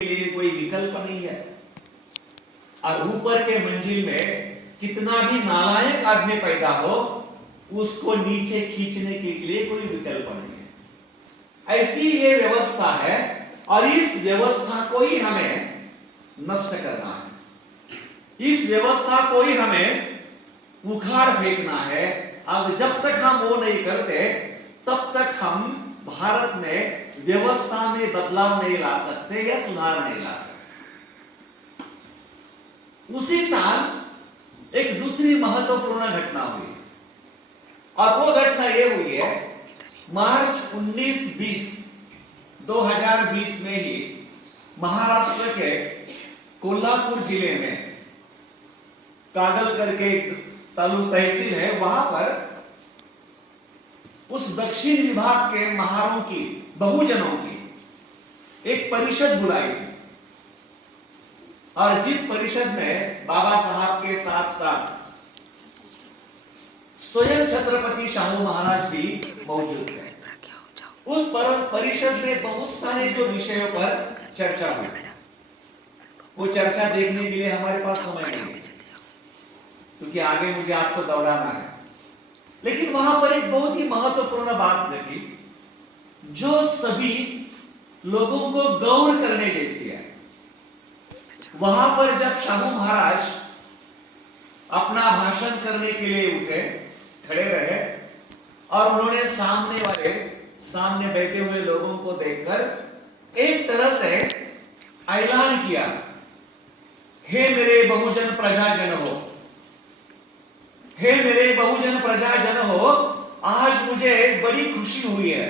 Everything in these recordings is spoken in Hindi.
लिए कोई विकल्प नहीं है। और ऊपर के मंजिल में कितना भी नालायक आदमी पैदा हो, उसको नीचे खींचने के लिए कोई विकल्प नहीं है। ऐसी ये व्यवस्था है और इस व्यवस्था को ही हमें नष्ट करना है, इस व्यवस्था को ही हमें उखाड़ फेंकना है। अब जब तक हम वो नहीं करते तब तक हम भारत में व्यवस्था में बदलाव नहीं ला सकते या सुधार नहीं ला सकते। उसी साल एक दूसरी महत्वपूर्ण घटना हुई और वो घटना ये हुई है मार्च 19-20 2020 में ही महाराष्ट्र के कोल्हापुर जिले में कागल करके एक तालुक तहसील है, वहां पर उस दक्षिण विभाग के महारों की, बहुजनों की एक परिषद बुलाई थी और जिस परिषद में बाबा साहब के साथ साथ स्वयं छत्रपति शाहू महाराज भी मौजूद थे। उस परिषद में बहुत सारे जो विषयों पर चर्चा हुई, वो चर्चा देखने के लिए हमारे पास समय नहीं है क्योंकि आगे मुझे आपको दौड़ाना है। लेकिन वहां पर एक बहुत ही महत्वपूर्ण बात लगी जो सभी लोगों को गौर करने जैसी है। वहां पर जब शाहू महाराज अपना भाषण करने के लिए उठे, खड़े रहे और उन्होंने सामने बैठे हुए लोगों को देखकर एक तरह से ऐलान किया, हे मेरे बहुजन प्रजाजन हो, हे मेरे बहुजन प्रजाजन हो, आज मुझे बड़ी खुशी हुई है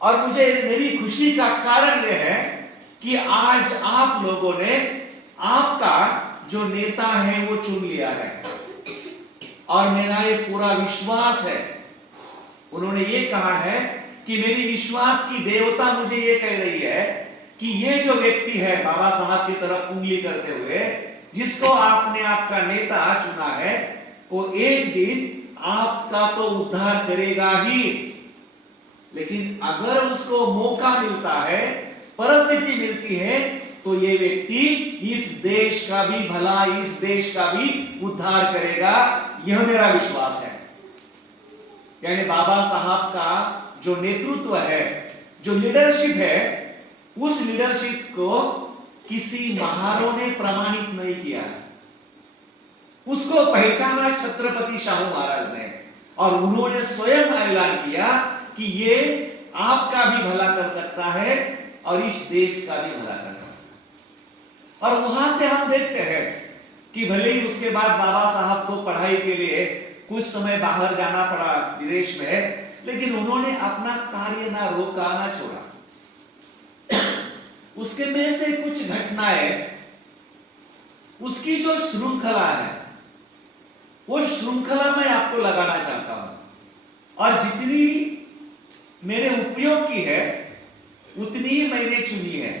और मुझे मेरी खुशी का कारण यह है कि आज आप लोगों ने आपका जो नेता है वो चुन लिया है और मेरा ये पूरा विश्वास है। उन्होंने ये कहा है कि मेरी विश्वास की देवता मुझे ये कह रही है कि ये जो व्यक्ति है बाबा साहब की तरफ उंगली करते हुए, जिसको आपने आपका नेता चुना है, वो एक दिन आपका तो उद्धार करेगा ही, लेकिन अगर उसको मौका मिलता है, परिस्थिति मिलती है, तो ये व्यक्ति इस देश का भी भला, इस देश का भी उद्धार करेगा, यह मेरा विश्वास है। यानी बाबा साहब का जो नेतृत्व है, जो लीडरशिप है, उस लीडरशिप को किसी महारों ने प्रमाणित नहीं किया, उसको पहचाना छत्रपति शाहू महाराज ने और उन्होंने स्वयं ऐलान किया कि ये आपका भी भला कर सकता है और इस देश का भी भला कर सकता है। और वहां से हम देखते हैं कि भले ही उसके बाद बाबा साहब को पढ़ाई के लिए कुछ समय बाहर जाना पड़ा विदेश में, लेकिन उन्होंने अपना कार्य ना रोका ना छोड़ा। उसके में से कुछ घटनाएं, उसकी जो श्रृंखला है, वो श्रृंखला मैं आपको लगाना चाहता हूं और जितनी मेरे उपयोग की है उतनी ही मैंने चुनी है।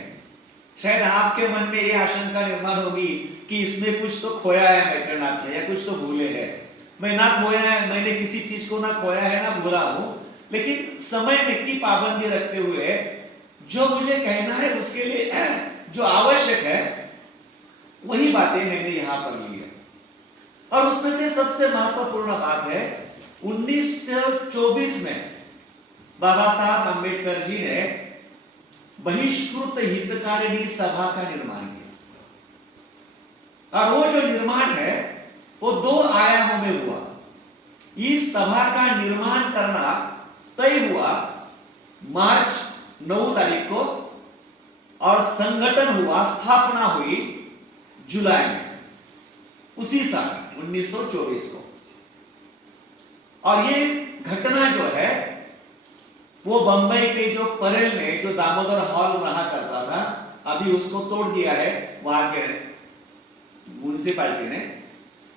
शायद आपके मन में यह आशंका निर्माण होगी कि इसमें कुछ तो खोया है मैत्रेयनाथ ने, या कुछ तो भूले है। मैं ना खोया है, मैंने किसी चीज को ना खोया है ना भूला हूं, लेकिन समय में की पाबंदी रखते हुए जो मुझे कहना है उसके लिए जो आवश्यक है वही बातें मैंने यहां पर ली है। और उसमें से सबसे महत्वपूर्ण बात है 1924 में बाबा साहब अंबेडकर जी ने बहिष्कृत हितकारिणी सभा का निर्माण किया और वो जो निर्माण है वो 2 आयामों में हुआ। इस सभा का निर्माण करना तय हुआ मार्च 9 तारीख को और संगठन हुआ, स्थापना हुई जुलाई में, उसी साल 1924 को। और ये घटना जो है वो बंबई के जो परेल में जो दामोदर हॉल रहा करता था, अभी उसको तोड़ दिया है वहां के म्युनिसिपैलिटी ने,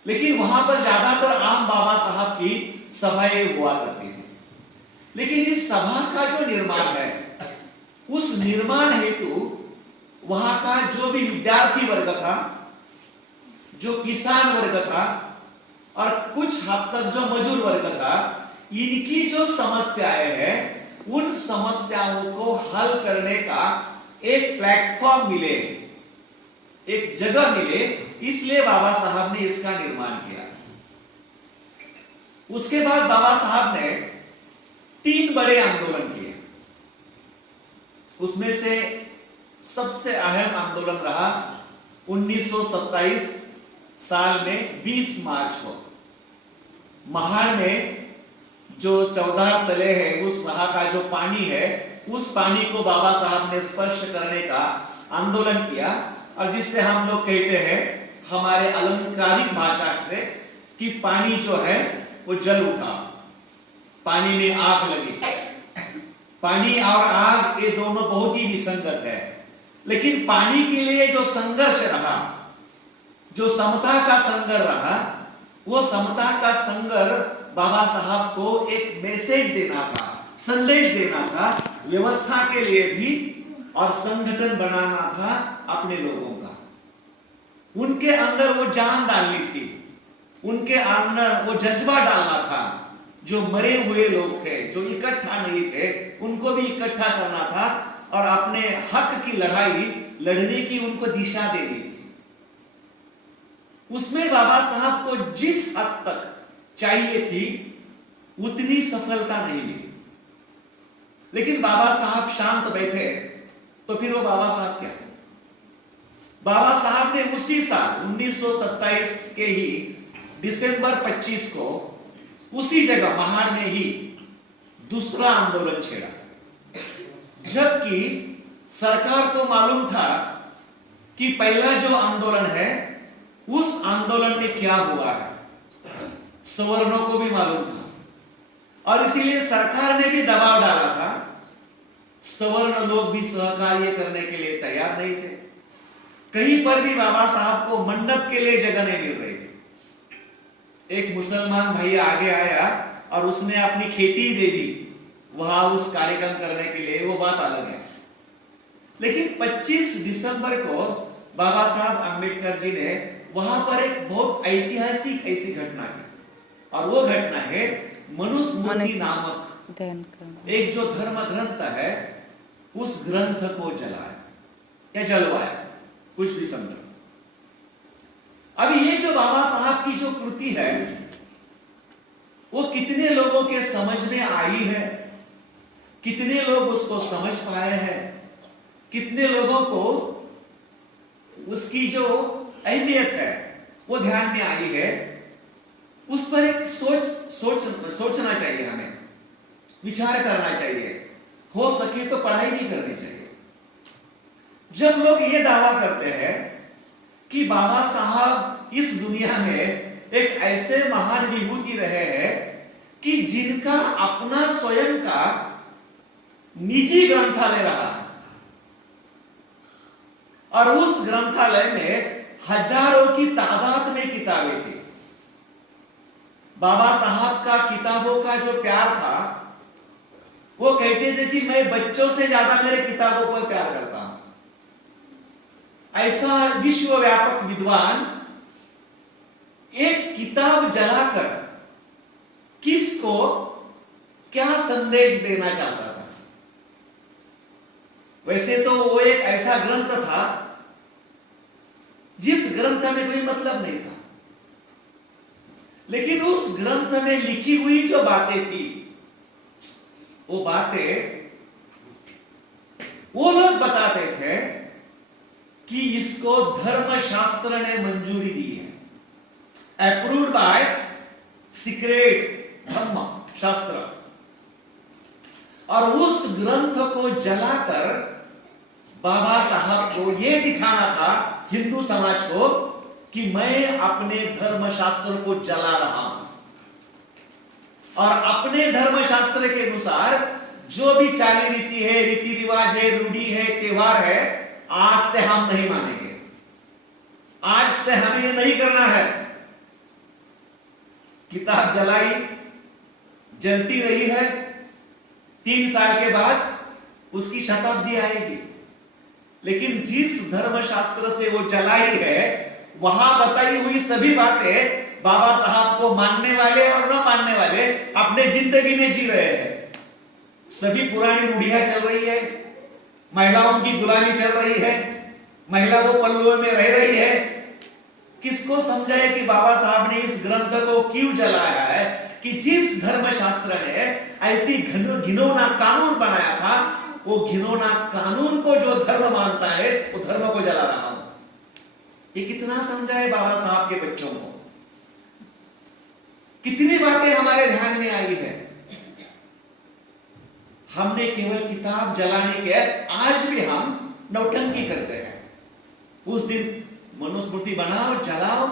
लेकिन वहां पर ज्यादातर आम बाबा साहब की सभाएं हुआ करती थी। लेकिन इस सभा का जो निर्माण है, उस निर्माण हेतु वहां का जो भी विद्यार्थी वर्ग था, जो किसान वर्ग था और कुछ हद तक जो मजदूर वर्ग था, इनकी जो समस्याएं हैं उन समस्याओं को हल करने का एक प्लेटफॉर्म मिले, एक जगह मिले, इसलिए बाबा साहब ने इसका निर्माण किया। उसके बाद बाबा साहब ने 3 बड़े आंदोलन किए। उसमें से सबसे अहम आंदोलन रहा 1927 साल में 20 मार्च को महाड़ में जो 14 तले है, उस वहां का जो पानी है, उस पानी को बाबा साहब ने स्पर्श करने का आंदोलन किया। और जिससे हम लोग कहते हैं हमारे अलंकारिक भाषा से कि पानी जो है वो जल उठा, पानी में आग लगी। पानी और आग ये दोनों बहुत ही विसंगत है, लेकिन पानी के लिए जो संघर्ष रहा, जो समता का संघर्ष रहा, वो समता का संघर्ष बाबा साहब को एक मैसेज देना था, संदेश देना था, व्यवस्था के लिए भी और संगठन बनाना था अपने लोगों का। उनके अंदर वो जान डालनी थी, उनके अंदर वो जज्बा डालना था। जो मरे हुए लोग थे, जो इकट्ठा नहीं थे, उनको भी इकट्ठा करना था और अपने हक की लड़ाई लड़ने की उनको दिशा देनी थी। उसमें बाबा साहब को जिस हद तक चाहिए थी उतनी सफलता नहीं मिली। लेकिन बाबा साहब शांत बैठे, तो फिर वो बाबा साहब क्या? बाबा साहब ने उसी साल 1927 के ही दिसंबर 25 को उसी जगह महाड़ में ही दूसरा आंदोलन छेड़ा, जबकि सरकार को मालूम था कि पहला जो आंदोलन है उस आंदोलन में क्या हुआ है, सवर्णों को भी मालूम था और इसीलिए सरकार ने भी दबाव डाला था। सवर्ण लोग भी सहकार्य करने के लिए तैयार नहीं थे। कहीं पर भी बाबा साहब को मंडप के लिए जगह नहीं मिल रही थी। एक मुसलमान भाई आगे आया और उसने अपनी खेती दे दी वहां उस कार्यक्रम करने के लिए, वो बात अलग है। लेकिन 25 दिसंबर को बाबा साहब अंबेडकर जी ने वहां पर एक बहुत ऐतिहासिक ऐसी घटना की, और वो घटना है मनुस्मृति नामक एक जो धर्म ग्रंथ है, उस ग्रंथ को जलाया या जलवाया, कुछ भी समझो। अभी ये जो बाबा साहब की जो कृति है वो कितने लोगों के समझ में आई है, कितने लोग उसको समझ पाए हैं, कितने लोगों को उसकी जो अहमियत है वो ध्यान में आई है, उस पर एक सोचना चाहिए, हमें विचार करना चाहिए, हो सके तो पढ़ाई भी करनी चाहिए। जब लोग ये दावा करते हैं कि बाबा साहब इस दुनिया में एक ऐसे महान विभूति रहे हैं कि जिनका अपना स्वयं का निजी ग्रंथालय रहा और उस ग्रंथालय में हजारों की तादाद में किताबें थी। बाबा साहब का किताबों का जो प्यार था, वो कहते थे कि मैं बच्चों से ज्यादा मेरे किताबों पर प्यार करता हूं। ऐसा विश्वव्यापक विद्वान एक किताब जलाकर किसको क्या संदेश देना चाहता था? वैसे तो वो एक ऐसा ग्रंथ था जिस ग्रंथ में कोई मतलब नहीं था, लेकिन उस ग्रंथ में लिखी हुई जो बातें थी, वो बातें वो लोग बताते थे कि इसको धर्मशास्त्र ने मंजूरी दी है, अप्रूव्ड बाय सीक्रेट धर्म शास्त्र। और उस ग्रंथ को जलाकर बाबा साहब को यह दिखाना था हिंदू समाज को कि मैं अपने धर्मशास्त्र को जला रहा हूं और अपने धर्मशास्त्र के अनुसार जो भी चाली रीति है, रीति रिवाज है, रूढ़ी है, त्योहार है, आज से हम नहीं मानेंगे, आज से हमें ये नहीं करना है। किताब जलाई, जलती रही है, 3 साल के बाद उसकी शताब्दी आएगी, लेकिन जिस धर्मशास्त्र से वो जलाई है वहां बताई हुई सभी बातें बाबा साहब को मानने वाले और न मानने वाले अपने जिंदगी में जी रहे हैं। सभी पुरानी रूढ़ियां चल रही है, महिलाओं की गुलामी चल रही है, महिला वो पल्लुओं में रह रही है। किसको समझाए कि बाबा साहब ने इस ग्रंथ को क्यों जलाया है, कि जिस धर्मशास्त्र ने ऐसी घिनौना कानून बनाया था, वो घिनौना कानून को जो धर्म मानता है वो धर्म को जला रहा हूं। ये कितना समझाए बाबा साहब के बच्चों को। कितनी बातें हमारे ध्यान में आई है। हमने केवल किताब जलाने के, आज भी हम नौटंकी करते हैं। उस दिन मनुस्मृति बनाओ, जलाओ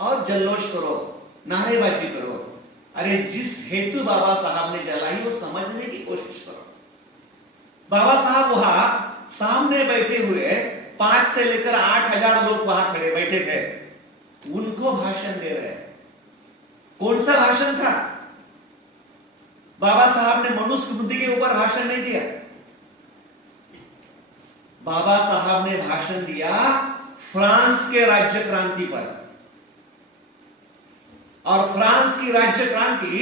और जल्लोष करो, नारेबाजी करो। अरे जिस हेतु बाबा साहब ने जलाई वो समझने की कोशिश करो। बाबा साहब वहां सामने बैठे हुए 5 से लेकर 8,000 लोग वहां खड़े बैठे थे, उनको भाषण दे रहे हैं। कौन सा भाषण था? बाबा साहब ने मनुस्मृति के ऊपर भाषण नहीं दिया। बाबा साहब ने भाषण दिया फ्रांस के राज्य क्रांति पर। और फ्रांस की राज्य क्रांति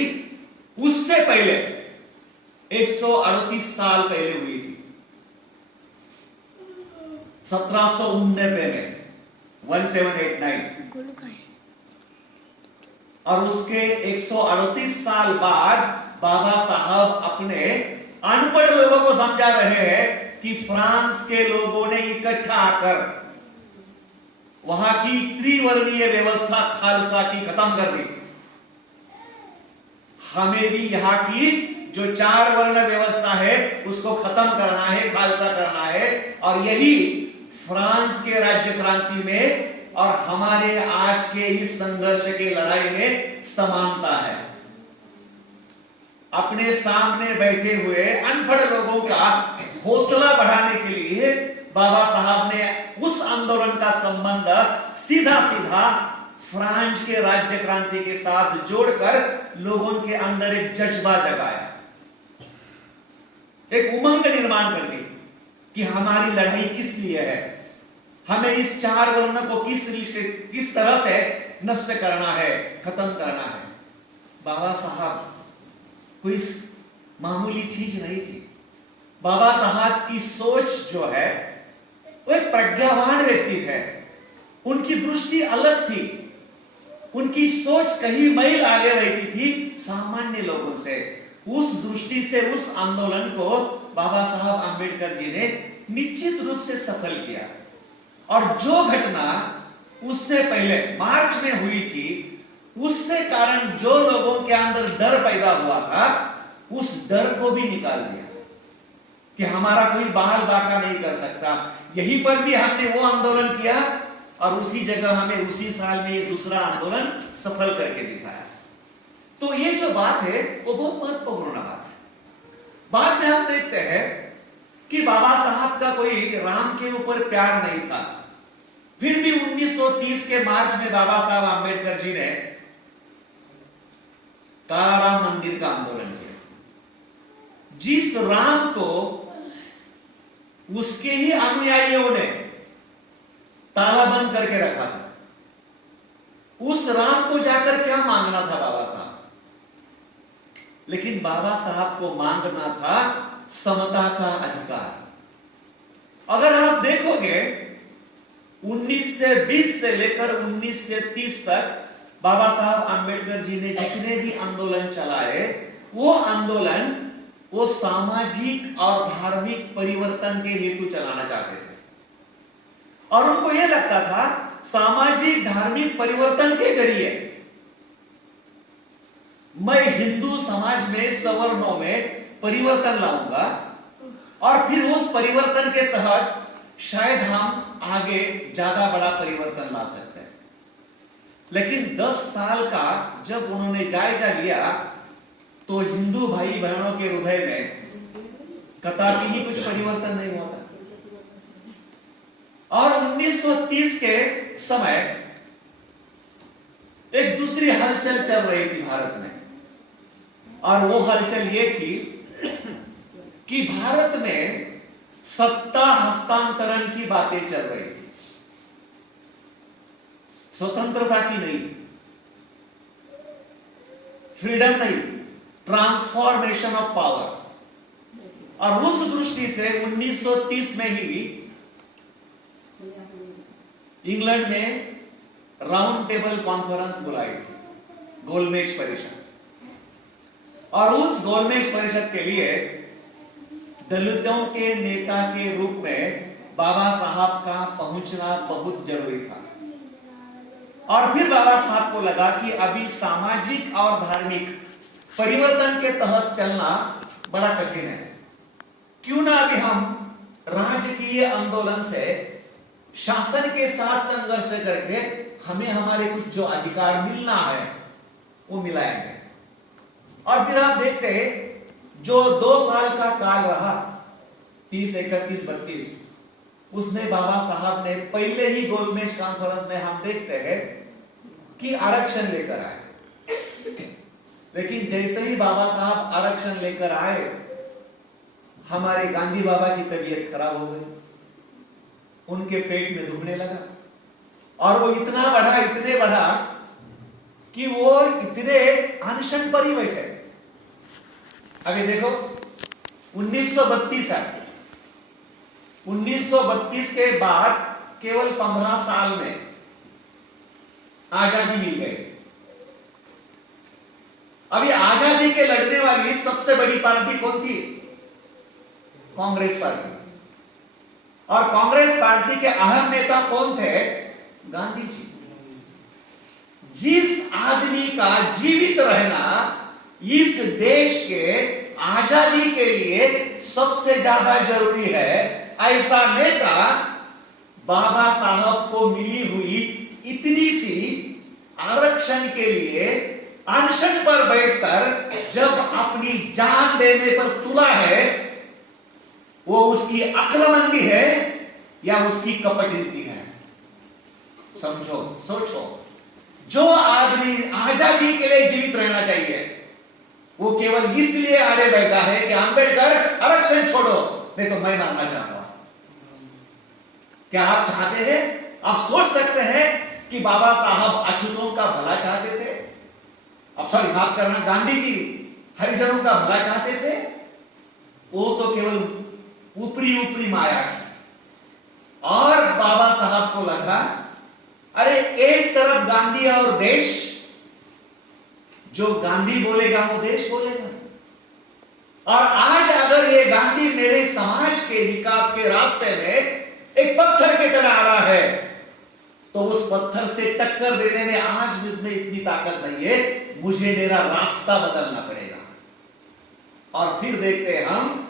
उससे पहले 138 साल पहले हुई थी, 1789 में, 1789। और उसके 138 साल बाद बाबा साहब अपने अनपढ़ लोगों को समझा रहे हैं कि फ्रांस के लोगों ने इकट्ठा आकर वहां की त्रिवर्णीय व्यवस्था खालसा की खत्म कर दी। हमें भी यहां की जो 4 वर्ण व्यवस्था है उसको खत्म करना है, खालसा करना है। और यही फ्रांस के राज्य क्रांति में और हमारे आज के इस संघर्ष के लड़ाई में समानता है। अपने सामने बैठे हुए अनपढ़ लोगों का हौसला बढ़ाने के लिए बाबा साहब ने उस आंदोलन का संबंध सीधा सीधा फ्रांस के राज्य क्रांति के साथ जोड़कर लोगों के अंदर एक जज्बा जगाया, एक उमंग निर्माण कर दी कि हमारी लड़ाई किस लिए है, हमें इस 4 वर्ण को किस तरह से नष्ट करना है, खत्म करना है। बाबा साहब कोई मामूली चीज नहीं थी। बाबा साहब की सोच जो है वो एक प्रज्ञावान व्यक्ति थे। उनकी दृष्टि अलग थी, उनकी सोच कहीं मील आगे रहती थी सामान्य लोगों से। उस दृष्टि से उस आंदोलन को बाबा साहब आंबेडकर जी ने निश्चित रूप से सफल किया। और जो घटना उससे पहले मार्च में हुई थी, उससे कारण जो लोगों के अंदर डर पैदा हुआ था, उस डर को भी निकाल दिया कि हमारा कोई बाल बाका नहीं कर सकता। यहीं पर भी हमने वो आंदोलन किया और उसी जगह हमें उसी साल में दूसरा आंदोलन सफल करके दिखाया। तो ये जो बात है वो बहुत महत्वपूर्ण बात है। बाद में हम देखते हैं कि बाबा साहब का कोई राम के ऊपर प्यार नहीं था। फिर भी 1930 के मार्च में बाबा साहब आंबेडकर जी ने काला राम मंदिर का आंदोलन किया। जिस राम को उसके ही अनुयायियों ने ताला बंद करके रखा था, उस राम को जाकर क्या मांगना था बाबा साहब? लेकिन बाबा साहब को मांगना था समता का अधिकार। अगर आप देखोगे 1920 से लेकर 1930 तक बाबा साहब आंबेडकर जी ने जितने भी आंदोलन चलाए, वो आंदोलन वो सामाजिक और धार्मिक परिवर्तन के हेतु चलाना चाहते थे। और उनको यह लगता था सामाजिक धार्मिक परिवर्तन के जरिए मैं हिंदू समाज में सवर्णों में परिवर्तन लाऊंगा और फिर उस परिवर्तन के तहत शायद हम आगे ज्यादा बड़ा परिवर्तन ला सकते हैं। लेकिन 10 साल का जब उन्होंने जायजा लिया तो हिंदू भाई बहनों के हृदय में कदापि ही कुछ परिवर्तन नहीं हुआ था। और 1930 के समय एक दूसरी हलचल चल रही थी भारत में, और वो हलचल ये थी कि भारत में सत्ता हस्तांतरण की बातें चल रही थी, स्वतंत्रता की नहीं, फ्रीडम नहीं, ट्रांसफॉर्मेशन ऑफ पावर। और उस दृष्टि से 1930 में ही इंग्लैंड में राउंड टेबल कॉन्फ्रेंस बुलाई थी, गोलमेज परिषद। और उस गोलमेज परिषद के लिए दलितों के नेता के रूप में बाबा साहब का पहुंचना बहुत जरूरी था। और फिर बाबा साहब को लगा कि अभी सामाजिक और धार्मिक परिवर्तन के तहत चलना बड़ा कठिन है, क्यों ना अभी हम राजकीय आंदोलन से शासन के साथ संघर्ष करके हमें हमारे कुछ जो अधिकार मिलना है वो मिलाएंगे। और फिर आप देखते हैं जो 2 साल का काल रहा, 30, 31, 32, उसमें बाबा साहब ने पहले ही गोलमेज कॉन्फ्रेंस में हम देखते हैं कि आरक्षण लेकर आए। लेकिन जैसे ही बाबा साहब आरक्षण लेकर आए, हमारे गांधी बाबा की तबीयत खराब हो गई, उनके पेट में दुखने लगा और वो इतने बढ़ा कि वो इतने अनशन पर ही बैठे। अभी देखो 1932 है, 1932 के बाद केवल 15 साल में आजादी मिल गई। अभी आजादी के लड़ने वाली सबसे बड़ी पार्टी कौन थी? कांग्रेस पार्टी। और कांग्रेस पार्टी के अहम नेता कौन थे? गांधी जी। जिस आदमी का जीवित रहना इस देश के आजादी के लिए सबसे ज्यादा जरूरी है, ऐसा नेता बाबा साहब को मिली हुई इतनी सी आरक्षण के लिए अनशन पर बैठकर जब अपनी जान देने पर तुला है, वो उसकी अक्लमंदी है या उसकी कपट नीति है? समझो, सोचो। जो आदमी आजादी के लिए जीवित रहना चाहिए, वो केवल इसलिए आड़े बैठा है कि अंबेडकर आरक्षण छोड़ो, नहीं तो मैं मरना चाहता हूं। क्या आप चाहते हैं? आप सोच सकते हैं कि बाबा साहब अछूतों का भला चाहते थे? अब सॉरी, माफ करना, गांधी जी हरिजनों का भला चाहते थे? वो तो केवल ऊपरी माया थी। और बाबा साहब को लगा, अरे एक तरफ गांधी और देश, जो गांधी बोलेगा वो देश बोलेगा। और आज अगर ये गांधी मेरे समाज के विकास के रास्ते में एक पत्थर की तरह आ रहा है, तो उस पत्थर से टक्कर देने में आज मुझमें इतनी ताकत नहीं है, मुझे मेरा रास्ता बदलना पड़ेगा। और फिर देखते हैं हम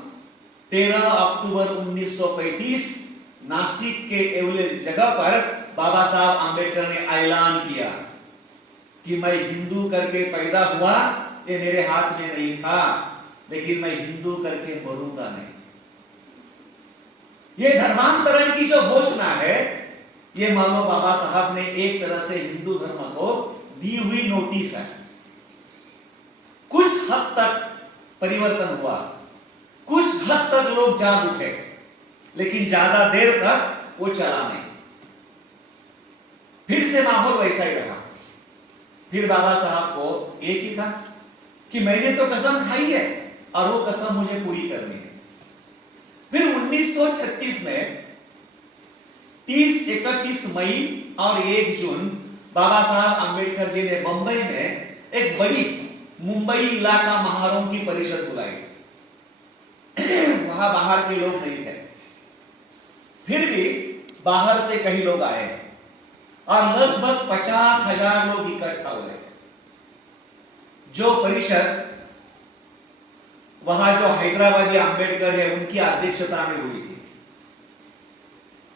13 अक्टूबर 1935 नासिक के एवले जगह पर बाबा साहब आंबेडकर ने ऐलान किया कि मैं हिंदू करके पैदा हुआ, ये मेरे हाथ में नहीं था, लेकिन मैं हिंदू करके मरूंगा नहीं। ये धर्मांतरण की जो घोषणा है, ये मानो बाबा साहब ने एक तरह से हिंदू धर्म को दी हुई नोटिस है। कुछ हद तक परिवर्तन हुआ, कुछ हद तक लोग जाग उठे, लेकिन ज्यादा देर तक वो चला नहीं। फिर से माहौल वैसा ही रहा। फिर बाबा साहब को एक ही था कि मैंने तो कसम खाई है और वो कसम मुझे पूरी करनी है। फिर 1936 में 30, 31 मई और 1 जून बाबा साहब आंबेडकर जी ने बंबई में एक बड़ी मुंबई इलाका महारों की परिषद बुलाई। वहां बाहर के लोग नहीं थे, फिर भी बाहर से कई लोग आए और लगभग 50,000 लोग इकट्ठा हुए। जो परिषद वहां जो हैदराबादी आंबेडकर है उनकी अध्यक्षता में हुई थी,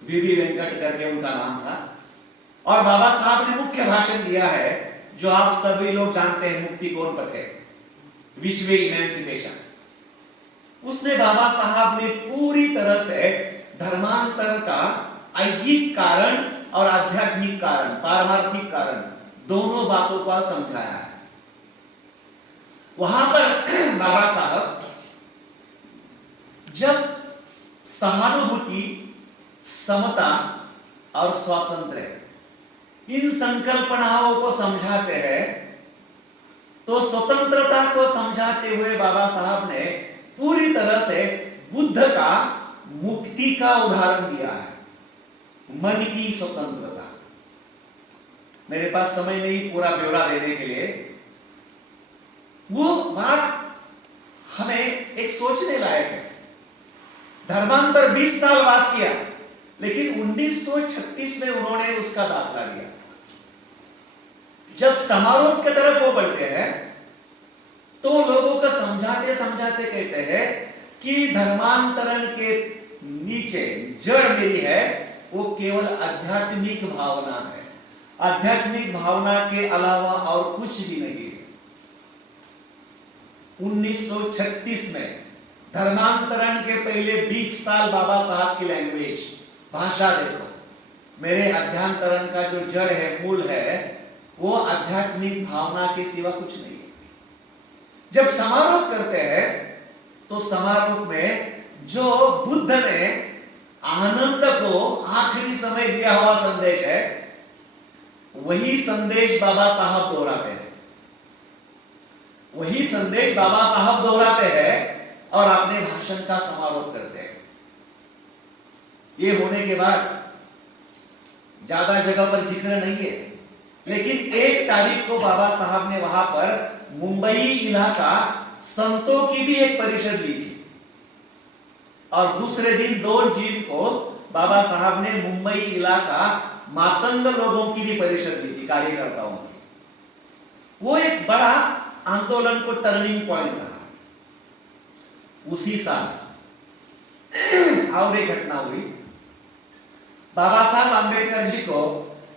वीवी वेंकट करके उनका नाम था। और बाबा साहब ने मुख्य भाषण दिया है, जो आप सभी लोग जानते हैं, मुक्ति कौन पथे, विच वे इमेंसिपेशन। उसने बाबा साहब ने पूरी तरह से धर्मांतर का ऐहिक कारण और आध्यात्मिक कारण, पारमार्थिक कारण, दोनों बातों को समझाया है। वहां पर बाबा साहब जब सहानुभूति, समता और स्वातंत्र्य, इन संकल्पनाओं को समझाते हैं, तो स्वतंत्रता को समझाते हुए बाबा साहब ने पूरी तरह से बुद्ध का मुक्ति का उदाहरण दिया है, मन की स्वतंत्रता। मेरे पास समय नहीं पूरा ब्यौरा देने के लिए। वो बात हमें एक सोचने लायक है। धर्मांतर 20 साल बाद किया, लेकिन 1936 में उन्होंने उसका दाखला दिया। जब समारोह की तरफ वो बढ़ते हैं तो लोगों को समझाते समझाते कहते हैं कि धर्मांतरण के नीचे जड़ मेरी है वो केवल आध्यात्मिक भावना है, आध्यात्मिक भावना के अलावा और कुछ भी नहीं है। 1936 में धर्मांतरण के पहले 20 साल बाबा साहब की लैंग्वेज, भाषा देखो। मेरे अध्यांतरण का जो जड़ है, मूल है, वो आध्यात्मिक भावना के सिवा कुछ नहीं है। जब समारोह करते हैं तो समारोह में जो बुद्ध ने आनंद को आखिरी समय दिया हुआ संदेश है, वही संदेश बाबा साहब दोहराते हैं। वही संदेश बाबा साहब दोहराते हैं और अपने भाषण का समारोह करते हैं। ये होने के बाद ज्यादा जगह पर जिक्र नहीं है, लेकिन 1 तारीख को बाबा साहब ने वहां पर मुंबई इलाका संतों की भी एक परिषद ली थी, और दूसरे दिन 2 जून को बाबा साहब ने मुंबई इलाका मातंग लोगों की भी परिषद ली थी, कार्यकर्ताओं की। वो एक बड़ा आंदोलन को टर्निंग पॉइंट रहा। उसी साल और एक घटना हुई। बाबा साहब आंबेडकर जी को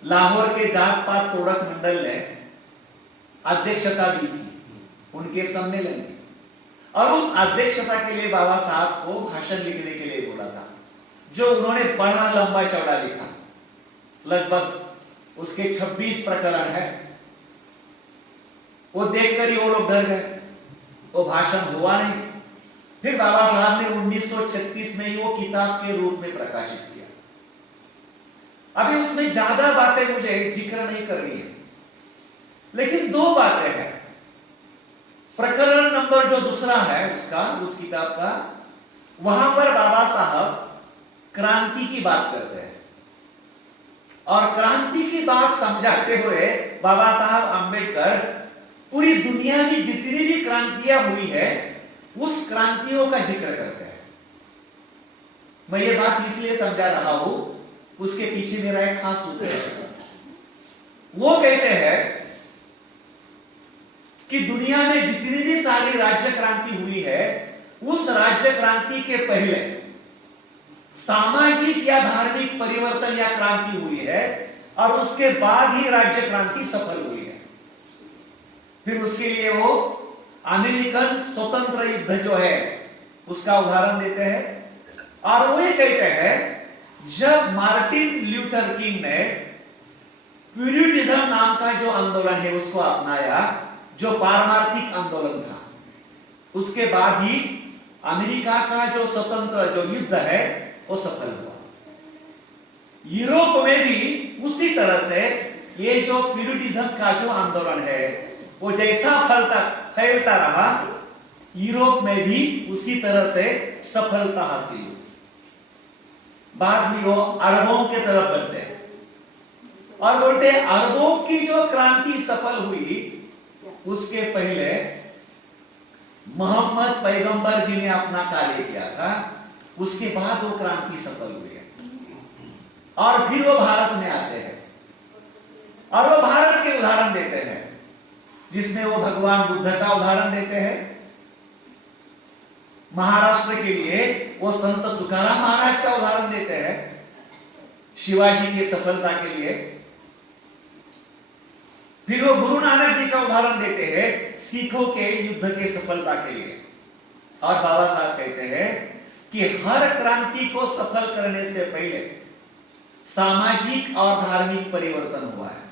लाहौर के जात पात तोड़क मंडल ने अध्यक्षता दी थी उनके सम्मेलन की, और उस अध्यक्षता के लिए बाबा साहब को भाषण लिखने के लिए बोला था, जो उन्होंने बड़ा लंबा चौड़ा लिखा। लगभग उसके 26 प्रकरण है। वो देखकर ही वो लोग डर गए, वो भाषण हुआ नहीं। फिर बाबा साहब ने 1936 में ही वो किताब के रूप में प्रकाशित किया। अभी उसमें ज्यादा बातें मुझे जिक्र नहीं करनी है, लेकिन 2 बातें हैं। प्रकरण नंबर जो दूसरा है उसका, उस किताब का, वहां पर बाबा साहब क्रांति की बात करते हैं, और क्रांति की बात समझाते हुए बाबा साहब आंबेडकर पूरी दुनिया में जितनी भी क्रांतियां हुई है उस क्रांतियों का जिक्र करते हैं। मैं ये बात इसलिए समझा रहा हूं, उसके पीछे मेरा एक खास उद्देश्य है। वो कहते हैं कि दुनिया में जितनी भी सारी राज्य क्रांति हुई है, उस राज्य क्रांति के पहले सामाजिक या धार्मिक परिवर्तन या क्रांति हुई है, और उसके बाद ही राज्य क्रांति सफल हुई है। फिर उसके लिए वो अमेरिकन स्वतंत्र युद्ध जो है उसका उदाहरण देते हैं, और वो ये कहते हैं जब मार्टिन ल्यूथर किंग ने प्यूरिटिज्म नाम का जो आंदोलन है उसको अपनाया, जो पारमार्थिक आंदोलन था, उसके बाद ही अमेरिका का जो स्वतंत्र जो युद्ध है वो सफल हुआ। यूरोप में भी उसी तरह से ये जो प्यूरिटिज्म का जो आंदोलन है वो जैसा फैलता रहा, यूरोप में भी उसी तरह से सफलता हासिल हुई। बाद में वो अरबों के तरफ बढ़ते हैं और बोलते हैं अरबों की जो क्रांति सफल हुई उसके पहले मोहम्मद पैगंबर जी ने अपना कार्य किया था, उसके बाद वो क्रांति सफल हुई है। और फिर वो भारत में आते हैं और वो भारत के उदाहरण देते हैं, जिसमें वो भगवान बुद्ध का उदाहरण देते हैं। महाराष्ट्र के लिए वो संत तुकाराम महाराज का उदाहरण देते हैं, शिवाजी की सफलता के लिए। फिर वो गुरु नानक जी का उदाहरण देते हैं सिखों के युद्ध के सफलता के लिए। और बाबा साहब कहते हैं कि हर क्रांति को सफल करने से पहले सामाजिक और धार्मिक परिवर्तन हुआ है,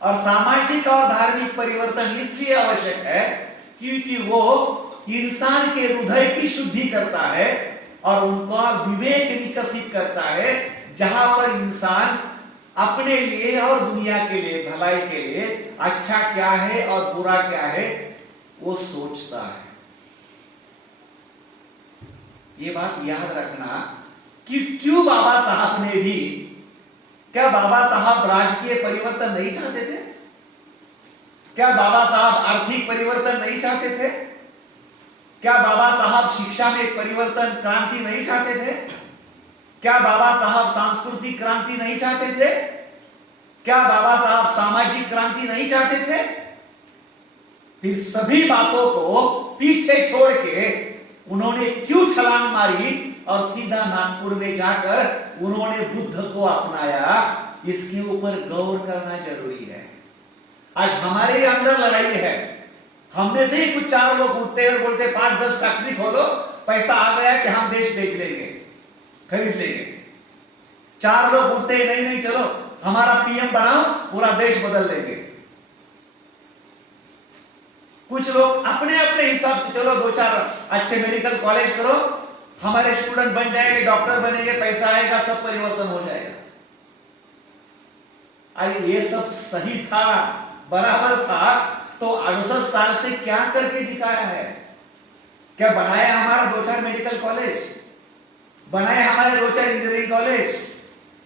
और सामाजिक और धार्मिक परिवर्तन इसलिए आवश्यक है क्योंकि वो इंसान के हृदय की शुद्धि करता है और उनका विवेक विकसित करता है, जहां पर इंसान अपने लिए और दुनिया के लिए, भलाई के लिए अच्छा क्या है और बुरा क्या है वो सोचता है। ये बात याद रखना कि क्यों बाबा साहब ने भी, क्या बाबा साहब राजकीय परिवर्तन नहीं चाहते थे? क्या बाबा साहब आर्थिक परिवर्तन नहीं चाहते थे? क्या बाबा साहब शिक्षा में परिवर्तन, क्रांति नहीं चाहते थे? क्या बाबा साहब सांस्कृतिक क्रांति नहीं चाहते थे? क्या बाबा साहब सामाजिक क्रांति नहीं चाहते थे? फिर सभी बातों को पीछे छोड़ के उन्होंने क्यों छलांग मारी और सीधा नागपुर में जाकर उन्होंने बुद्ध को अपनाया? इसके ऊपर गौर करना जरूरी है। आज हमारे अंदर लड़ाई है। हम में से ही कुछ 4 लोग उठते और बोलते 5-10 फैक्ट्री खोलो, पैसा आ गया कि हम देश बेच लेंगे, खरीद लेंगे। 4 लोग उठते नहीं नहीं चलो हमारा पीएम बनाओ, पूरा देश बदल देंगे। कुछ लोग अपने अपने हिसाब से चलो 2-4 अच्छे मेडिकल कॉलेज करो, हमारे स्टूडेंट बन जाएंगे, डॉक्टर बनेंगे, पैसा आएगा, सब परिवर्तन हो जाएगा। ये सब सही था, बराबर था, तो 68 साल से क्या करके दिखाया है? क्या बनाया हमारा 2-4 मेडिकल कॉलेज, बनाए हमारे 2-4 इंजीनियरिंग कॉलेज,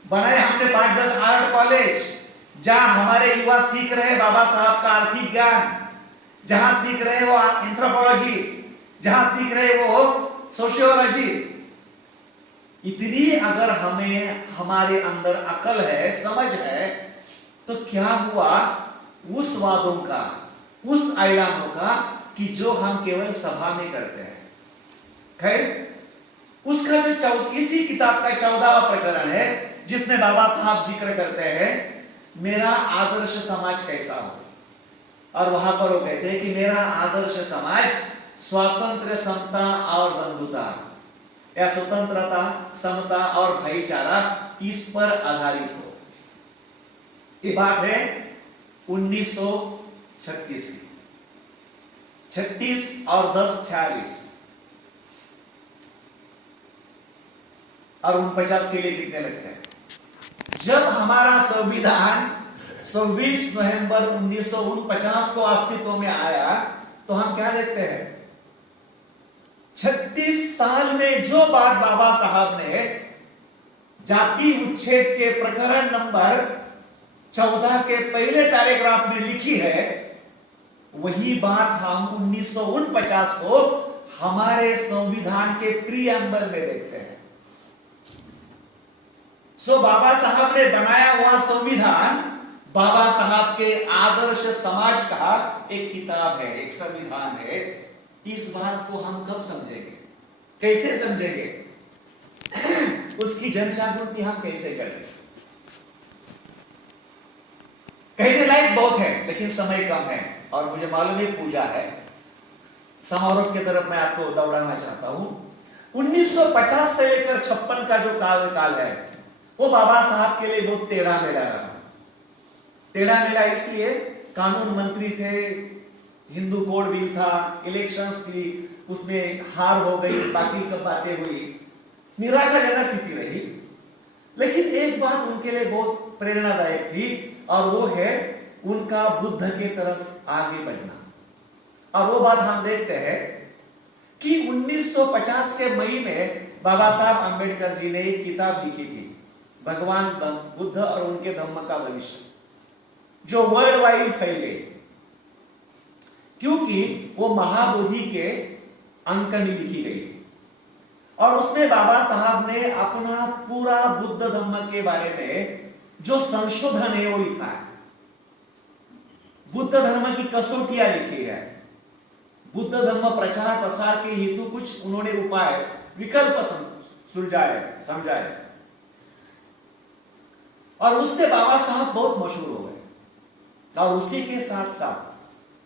बनाए हमने 5-10 आर्ट कॉलेज, जहां हमारे युवा सीख रहे बाबा साहब का आर्थिक ज्ञान, जहां सीख रहे वो एंथ्रोपोलॉजी, जहां सीख रहे वो सोशियोलॉजी। इतनी अगर हमें हमारे अंदर अकल है, समझ है, तो क्या हुआ उस वादों का, उस ऐलानों का कि जो हम केवल सभा में करते हैं। खैर उसका जो इसी किताब का 14वां प्रकरण है जिसमें बाबा साहब जिक्र करते हैं मेरा आदर्श समाज कैसा हो, और वहां पर वो कहते हैं कि मेरा आदर्श समाज स्वातंत्र्य, समता और बंधुता, या स्वतंत्रता, समता और भाईचारा, इस पर आधारित हो। ये बात है 1936 की। 36 और 10 46 और 49 के लिए कितने लगते हैं? जब हमारा संविधान 26 नवंबर 1949 को अस्तित्व में आया तो हम क्या देखते हैं? 36 साल में जो बात बाबा साहब ने जाति उच्छेद के प्रकरण नंबर 14 के पहले पैराग्राफ में लिखी है, वही बात हम 1949 को हमारे संविधान के प्रीएम्बल में देखते हैं। सो बाबा साहब ने बनाया हुआ संविधान बाबा साहब के आदर्श समाज का एक किताब है, एक संविधान है। इस बात को हम कब समझेंगे, कैसे समझेंगे? उसकी जन जागृति हम कैसे करेंगे? कहने लायक बहुत है लेकिन समय कम है, और मुझे मालूम है पूजा है, समारोह की तरफ मैं आपको दौड़ाना चाहता हूं। 1950 से लेकर 56 का जो काल है वो बाबा साहब के लिए बहुत टेढ़ा मेढ़ा रहा। टेढ़ा मेढ़ा इसलिए, कानून मंत्री थे, हिंदू कोड बिल था, इलेक्शंस थी, उसमें हार हो गई, बाकी कब बातें हुई, निराशाजनक स्थिति रही। लेकिन एक बात उनके लिए बहुत प्रेरणादायक थी, और वो है उनका बुद्ध के तरफ आगे बढ़ना। और वो बात हम देखते हैं कि 1950 के मई में बाबा साहब अंबेडकर जी ने एक किताब लिखी थी, भगवान बुद्ध और उनके धम्म का भविष्य, जो वर्ल्ड वाइड फैल गई, क्योंकि वो महाबोधि के अंक में लिखी गई थी। और उसमें बाबा साहब ने अपना पूरा बुद्ध धम्म के बारे में जो संशोधन है वो लिखा है। बुद्ध धर्म की कसौटियां लिखी है, बुद्ध धर्म प्रचार प्रसार के हेतु कुछ उन्होंने उपाय, विकल्प सुलझाए, समझाए, और उससे बाबा साहब बहुत मशहूर हो गए। और उसी के साथ साथ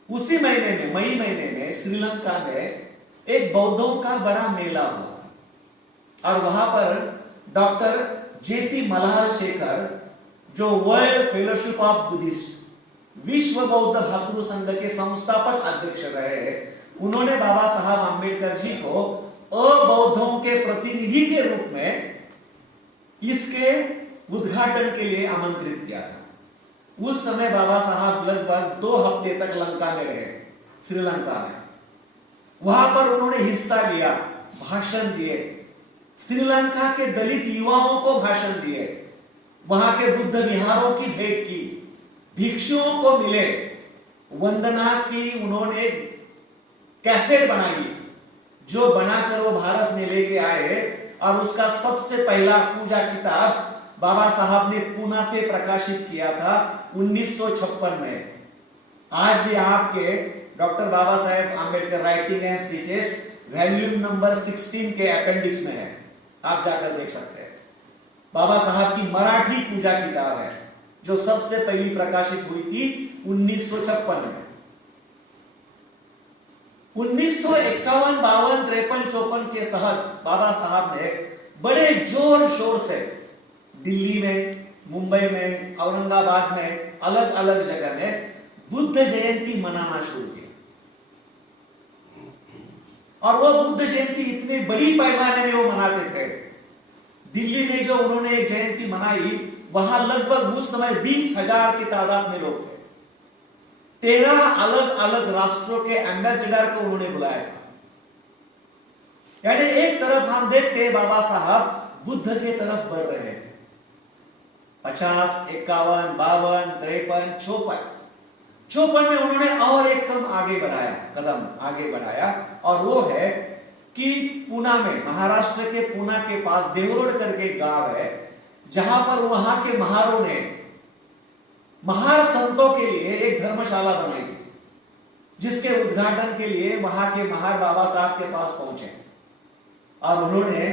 उसी महीने में, मई महीने में श्रीलंका में एक बौद्धों का बड़ा मेला हुआ था, और वहां पर डॉक्टर जेपी मलाल शेखर, जो वर्ल्ड फेलोशिप ऑफ बुद्धिस्ट, विश्व बौद्ध भातृ संघ के संस्थापक अध्यक्ष रहे, उन्होंने बाबा साहब अंबेडकर जी को अबौद्धों के प्रतिनिधि के रूप में इसके उद्घाटन के लिए आमंत्रित किया था। उस समय बाबा साहब लगभग 2 हफ्ते तक लंका में रहे, श्रीलंका में। वहां पर उन्होंने हिस्सा लिया, भाषण दिए, श्रीलंका के दलित युवाओं को भाषण दिए, वहां के बुद्ध विहारों की भेंट की, भिक्षुओं को मिले, वंदना की उन्होंने कैसेट बनाई जो बनाकर वो भारत में लेके आए और उसका सबसे पहला पूजा किताब बाबा साहब ने पूना से प्रकाशित किया था 1956 में। आज भी आपके doctor Baba Saheb Ambedkar writing and speeches volume number 16 के अपेंडिक्स में है, आप जाकर देख सकते हैं। बाबा साहब की मराठी पूजा किताब है जो सबसे पहली प्रकाशित हुई थी 1956 में। 1951, 52, 53, 54 के तहत बाबा साहब ने बड़े जोर शोर से दिल्ली में, मुंबई में, औरंगाबाद में, अलग अलग जगह में बुद्ध जयंती मनाना शुरू किया। और वो बुद्ध जयंती इतनी बड़ी पैमाने में वो मनाते थे। दिल्ली में जो उन्होंने एक जयंती मनाई, वहां लगभग उस समय 20,000 की तादाद में लोग थे। 13 अलग अलग राष्ट्रों के एम्बेसडर को उन्होंने बुलाया था। यानी एक तरफ हम देखते हैं बाबा साहब बुद्ध के तरफ बढ़ रहे थे। 50, 51, 52, 53, 54 में उन्होंने और एक कदम आगे बढ़ाया और वो है कि पूना में, महाराष्ट्र के पूना के पास देवरोड करके गांव है, जहां पर वहां के महारों ने महार संतों के लिए एक धर्मशाला बनाई, जिसके उद्घाटन के लिए वहां के महार बाबा साहब के पास पहुंचे और उन्होंने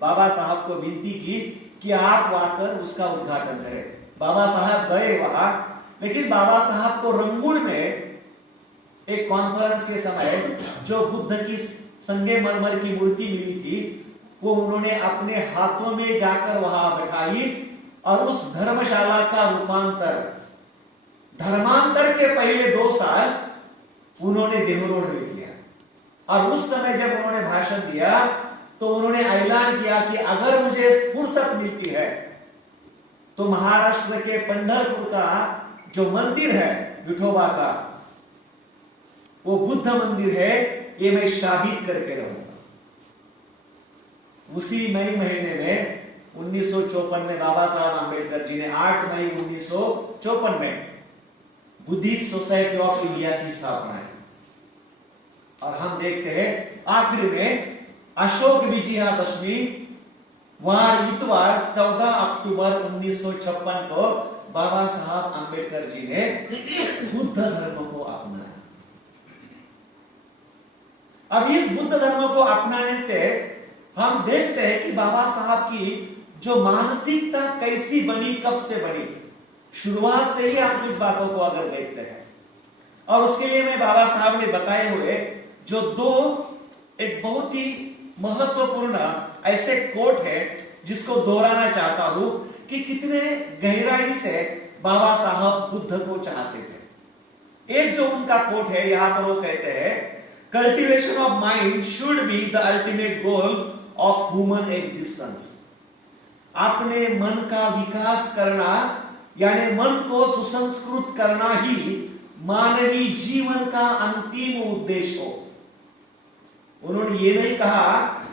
बाबा साहब को विनती की कि आप आकर उसका उद्घाटन करें। बाबा साहब गए वहां, लेकिन बाबा साहब को रंगून में एक कॉन्फ्रेंस के समय जो बुद्ध की संगमरमर की मूर्ति मिली थी, वो उन्होंने अपने हाथों में जाकर वहां बैठाई और उस धर्मशाला का धर्मांतर के पहले 2 साल उन्होंने देवरोड में किया। और उस समय जब उन्होंने भाषण दिया तो उन्होंने ऐलान किया कि अगर मुझे फुर्सत मिलती है तो महाराष्ट्र के पंढरपुर का जो मंदिर है विठोबा का, वो बुद्ध मंदिर है, ये मैं साबित करके रहूंगा। उसी मई महीने में 1954 में बाबा साहब आंबेडकर जी ने 8 मई 1954 में बुद्धिस्ट सोसाइटी ऑफ इंडिया की स्थापना की। और हम देखते हैं आखिर में अशोक विजयादशमी वार इतवार 14 अक्टूबर 1956 को बाबा साहब आंबेडकर जी ने बुद्ध धर्म को अपनाया। अब इस बुद्ध धर्म को अपनाने से हम देखते हैं कि बाबा साहब की जो मानसिकता कैसी बनी, कब से बनी, शुरुआत से ही आप कुछ बातों को अगर देखते हैं। और उसके लिए मैं बाबा साहब ने बताए हुए जो 2 एक बहुत ही महत्वपूर्ण ऐसे कोट है जिसको दोहराना चाहता हूं कि कितने गहराई से बाबा साहब बुद्ध को चाहते थे। एक जो उनका कोट है, यहां पर वो कहते हैं, cultivation of mind should be the ultimate goal of human existence. अपने मन का विकास करना, यानी मन को सुसंस्कृत करना ही मानवीय जीवन का अंतिम उद्देश्य हो। उन्होंने ये नहीं कहा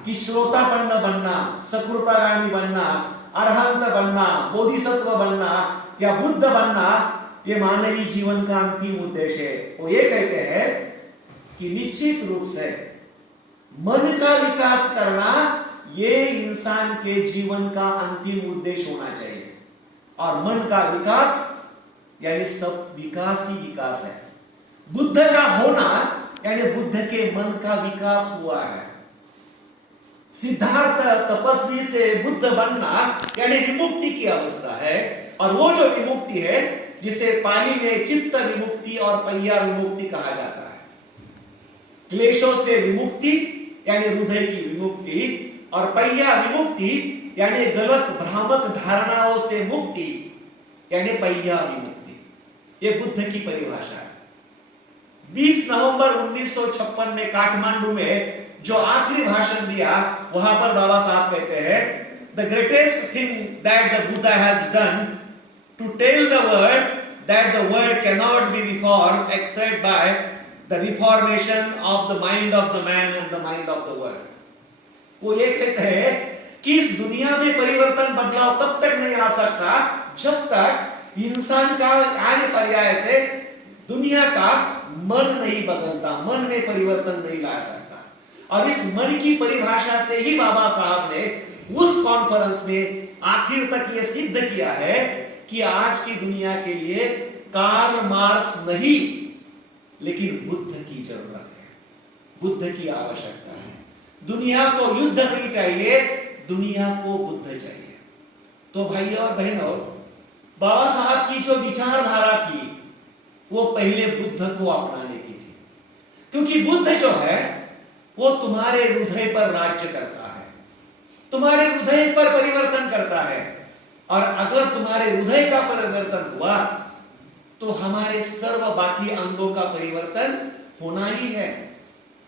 कि श्रोतापन्न बनना, सकृतागामी बनना, अरहंत बनना, बोधिसत्व बनना या बुद्ध बनना ये मानवीय जीवन का अंतिम उद्देश्य है। वो ये कहते हैं कि निश्चित रूप से मन का विकास करना ये इंसान के जीवन का अंतिम उद्देश्य होना चाहिए। और मन का विकास यानी सब विकास ही विकास है। बुद्ध का होना यानी बुद्ध के मन का विकास हुआ है। सिद्धार्थ तपस्वी से बुद्ध बनना यानी विमुक्ति की अवस्था है। और वो जो विमुक्ति है जिसे पाली में चित्त विमुक्ति और पहिया विमुक्ति कहा जाता है। क्लेशों से विमुक्ति यानी हृदय की विमुक्ति और पहिया विमुक्ति यानी गलत भ्रामक धारणाओं से मुक्ति यानी पहिया विमुक्ति। ये बुद्ध की परिभाषा है। 20 नवंबर 1956 में काठमांडू में जो आखिरी भाषण दिया, वहां पर बाबा साहब कहते हैं, the greatest thing that the Buddha has done to tell the world that the world can not be reformed except by the reformation of the mind of the man and the mind of the world. वो ये कहते हैं कि इस दुनिया में परिवर्तन, बदलाव तब तक नहीं आ सकता जब तक इंसान का आने पर्याय से दुनिया का मन नहीं बदलता, मन में परिवर्तन नहीं ला सकता। और इस मन की परिभाषा से ही बाबा साहब ने उस कॉन्फ्रेंस में आखिर तक यह सिद्ध किया है कि आज की दुनिया के लिए कार्ल मार्क्स नहीं, लेकिन बुद्ध की जरूरत है, बुद्ध की आवश्यकता है। दुनिया को युद्ध नहीं चाहिए, दुनिया को बुद्ध चाहिए। तो भाइयों और बहनों, बाबा साहब की जो विचारधारा थी वो पहले बुद्ध को अपनाने की थी, क्योंकि बुद्ध जो है वो तुम्हारे हृदय पर राज्य करता है, तुम्हारे हृदय पर परिवर्तन करता है। और अगर तुम्हारे हृदय का परिवर्तन हुआ तो हमारे सर्व बाकी अंगों का परिवर्तन होना ही है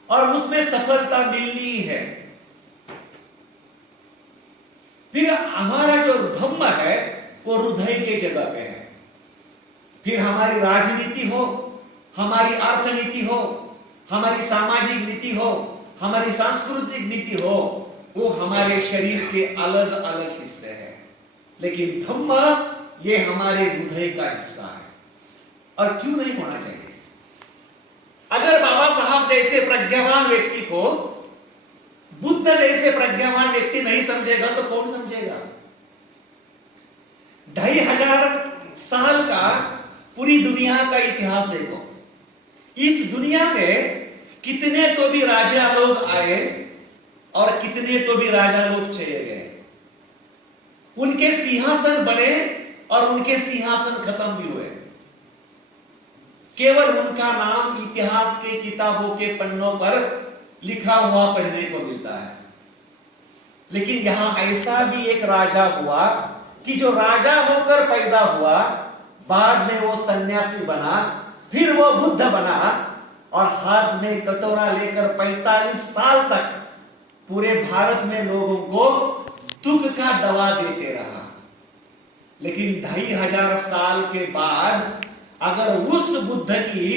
और उसमें सफलता मिलनी ही है। फिर हमारा जो धम्म है वो हृदय के जगह पे है। फिर हमारी राजनीति हो, हमारी अर्थनीति हो, हमारी सामाजिक नीति हो, हमारी सांस्कृतिक नीति हो, वो हमारे शरीर के अलग अलग हिस्से हैं, लेकिन धम्म ये हमारे हृदय का हिस्सा है। और क्यों नहीं होना चाहिए? अगर बाबा साहब जैसे प्रज्ञावान व्यक्ति को बुद्ध जैसे प्रज्ञावान व्यक्ति नहीं समझेगा तो कौन समझेगा? 2500 साल का पूरी दुनिया का इतिहास देखो। इस दुनिया में कितने तो भी राजा लोग आए और कितने तो भी राजा लोग चले गए। उनके सिंहासन बने और उनके सिंहासन खत्म भी हुए। केवल उनका नाम इतिहास के किताबों के पन्नों पर लिखा हुआ पढ़ने को मिलता है। लेकिन यहां ऐसा भी एक राजा हुआ कि जो राजा होकर पैदा हुआ, बाद में वो सन्यासी बना, फिर वो बुद्ध बना और हाथ में कटोरा लेकर 45 साल तक पूरे भारत में लोगों को दुख का दवा देते रहा। लेकिन 2500 साल के बाद अगर उस बुद्ध की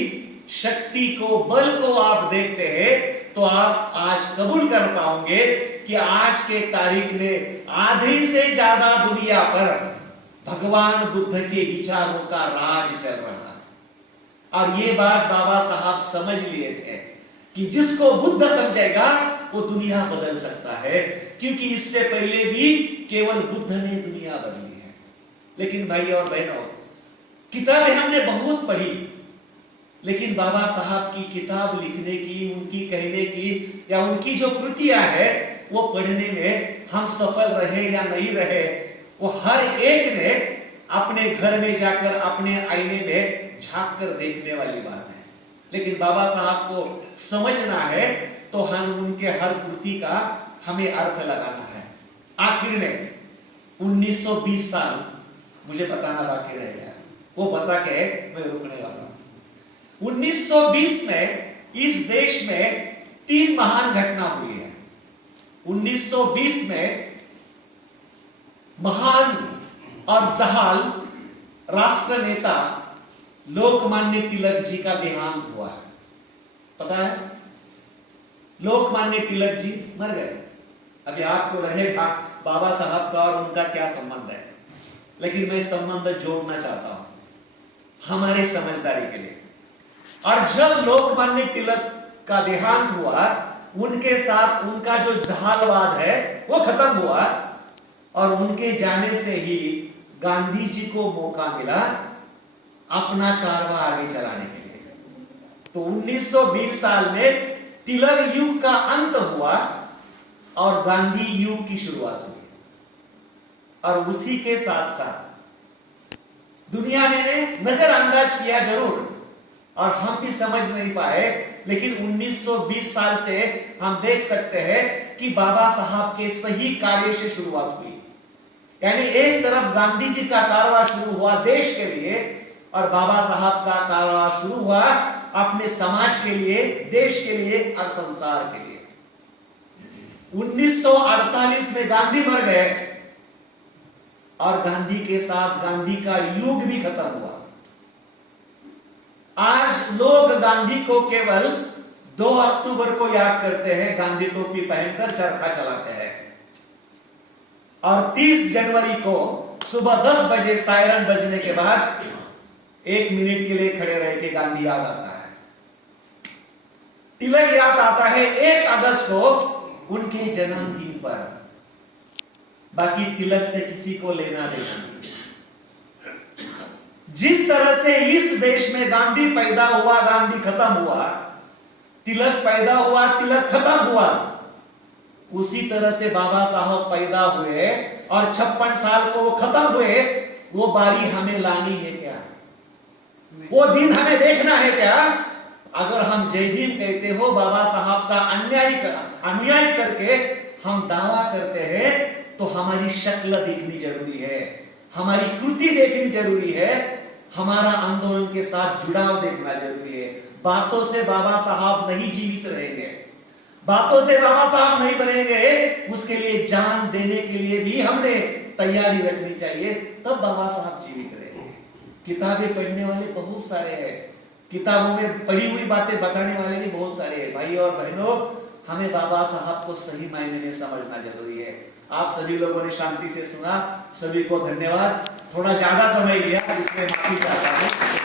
शक्ति को, बल को आप देखते हैं तो आप आज कबूल कर पाओगे कि आज के तारीख में आधे से ज्यादा दुनिया पर भगवान बुद्ध के विचारों का राज चल रहा है। और ये बात बाबा साहब समझ लिए थे कि जिसको बुद्ध समझेगा वो दुनिया बदल सकता है, क्योंकि इससे पहले भी केवल बुद्ध ने दुनिया बदली है। लेकिन भाई और बहनों, किताबें हमने बहुत पढ़ी, लेकिन बाबा साहब की किताब लिखने की, उनकी कहने की या उनकी जो कृतियां है वो पढ़ने में हम सफल रहे या नहीं रहे, वो हर एक ने अपने घर में जाकर अपने आईने में झांक कर देखने वाली बात है। लेकिन बाबा साहब को समझना है तो हम उनके हर कृति का हमें अर्थ लगाना है। आखिर में 1920 साल मुझे बताना बाकी रह गया, वो बता के मैं रुकने वाला हूं। 1920 में इस देश में 3 महान घटना हुई है। 1920 में महान और जहाल राष्ट्र नेता लोकमान्य तिलक जी का देहांत हुआ है। पता है, लोकमान्य तिलक जी मर गए। अभी आपको रहेगा बाबा साहब का और उनका क्या संबंध है, लेकिन मैं संबंध जोड़ना चाहता हूं हमारे समझदारी के लिए। और जब लोकमान्य तिलक का देहांत हुआ, उनके साथ उनका जो जहालवाद है वो खत्म हुआ और उनके जाने से ही गांधी जी को मौका मिला अपना कारवां आगे चलाने के लिए। तो 1920 साल में तिलक युग का अंत हुआ और गांधी युग की शुरुआत हुई। और उसी के साथ साथ दुनिया ने नजरअंदाज किया जरूर और हम भी समझ नहीं पाए, लेकिन 1920 साल से हम देख सकते हैं कि बाबा साहब के सही कार्य से शुरुआत हुई। यानी एक तरफ गांधी जी का कारवां शुरू हुआ देश के लिए और बाबा साहब का कारवां शुरू हुआ अपने समाज के लिए, देश के लिए और संसार के लिए। 1948 में गांधी मर गए और गांधी के साथ गांधी का युग भी खत्म हुआ। आज लोग गांधी को केवल 2 अक्टूबर को याद करते हैं, गांधी टोपी पहनकर चरखा चलाते हैं। और 30 जनवरी को सुबह 10 बजे सायरन बजने के बाद 1 मिनट के लिए खड़े रह के गांधी याद आता है, तिलक याद आता है 1 अगस्त को उनके जन्मदिन पर। बाकी तिलक से किसी को लेना देना नहीं। जिस तरह से इस देश में गांधी पैदा हुआ, गांधी खत्म हुआ, तिलक पैदा हुआ, तिलक खत्म हुआ, उसी तरह से बाबा साहब पैदा हुए और 56 साल को वो खत्म हुए। वो बारी हमें लानी है क्या? वो दिन हमें देखना है क्या? अगर हम जय भीम कहते हो, बाबा साहब का अनुयायी करके हम दावा करते हैं, तो हमारी शक्ल देखनी जरूरी है, हमारी कृति देखनी जरूरी है, हमारा आंदोलन के साथ जुड़ाव देखना जरूरी है। बातों से बाबा साहब नहीं जीवित रहेंगे, बातों से बाबा साहब नहीं बनेंगे, उसके लिए जान देने के लिए भी हमने तैयारी रखनी चाहिए, तब बाबा साहब जीवित रहेंगे। किताबें पढ़ने वाले बहुत सारे हैं, किताबों में पढ़ी हुई बातें बताने वाले भी बहुत सारे हैं। भाई और बहनों, हमें बाबा साहब को सही मायने में समझना जरूरी है। आप सभी लोगों ने शांति से सुना, सभी को धन्यवाद। थोड़ा ज्यादा समय लिया, इसमें माफी चाहता हूं।